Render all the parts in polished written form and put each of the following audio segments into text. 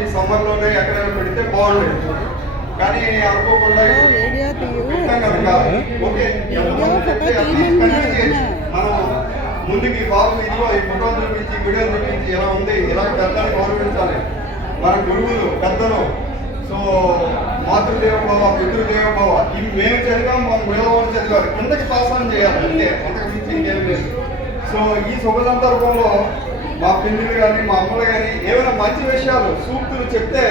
ఈ సమ్మర్లోనే ఎక్కడైనా పెడితే బాగుండేది. కానీ అనుకోకుండా పెట్టాం కనుక ఓకే మనం ముందుకి బాబు ఇదిగో ఈ ఫోటో చూపించి వీడియో చూపించి ఎలా ఉంది ఇలా పెద్దలు గౌరవించాలి. మన గురువులు పెద్దలు సో మాతృదేవోభవ పితృదేవోభవ ఇవి మేము చదివాం, మన మూడవాళ్ళు చదివారు, కిందకి పాసాన్ చేయాలి అంతే, అంతకు మించి ఇంకేం లేదు. సో ఈ శుభ సందర్భంలో మా పిల్లలు కానీ మా అమ్మలు కానీ ఏమైనా మంచి విషయాలు సూక్తులు చెప్తే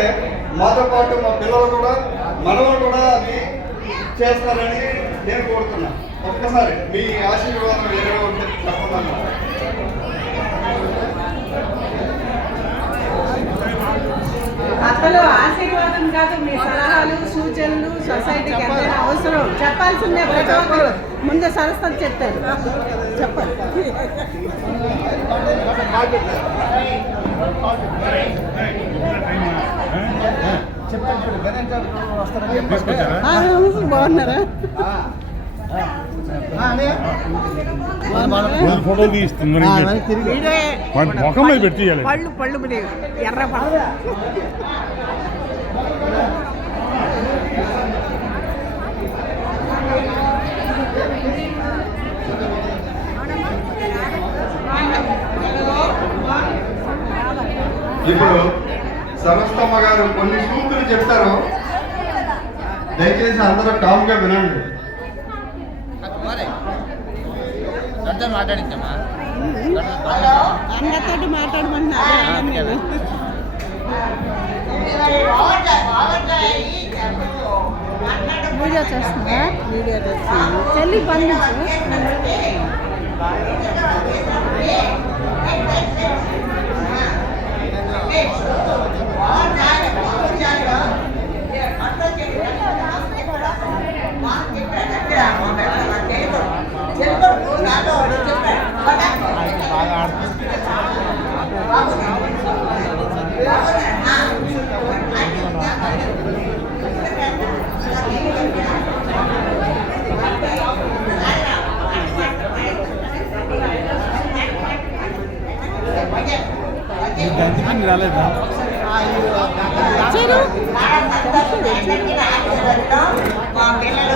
మాతో పాటు మా పిల్లలు కూడా మనలు కూడా అది చేస్తారని నేను కోరుతున్నా. ఒక్కసారి మీ ఆశీర్వాదం ఏదైనా ఉంటే చెప్పమన్నా. అసలు ఆశీర్వాదం కాదు, మీ సలహాలు సూచనలు సొసైటీకి ఎంతైనా అవసరం. చెప్పాల్సిందే ప్రతి ఒక్కరు. ముందు సరస్వతి చెప్తారు, చెప్పాలి. బాగున్నారా? ఫోటో తీస్తుంది ముఖం మీద పెట్టి పళ్ళు పళ్ళు ఎర్ర పళ్ళు. ఇప్పుడు సరస్తమ్మ గారు కొన్ని సూక్తులు చెప్తారు, దయచేసి అందరూ కామ్గా వినండి. మాట్లాడించమ్మా అన్నతోటి మాట్లాడమన్నారు. వీడియో చేస్తుందా? వీడియో చేస్తాను. చెల్లి పంపించు. రాలేదా? మా పిల్లలు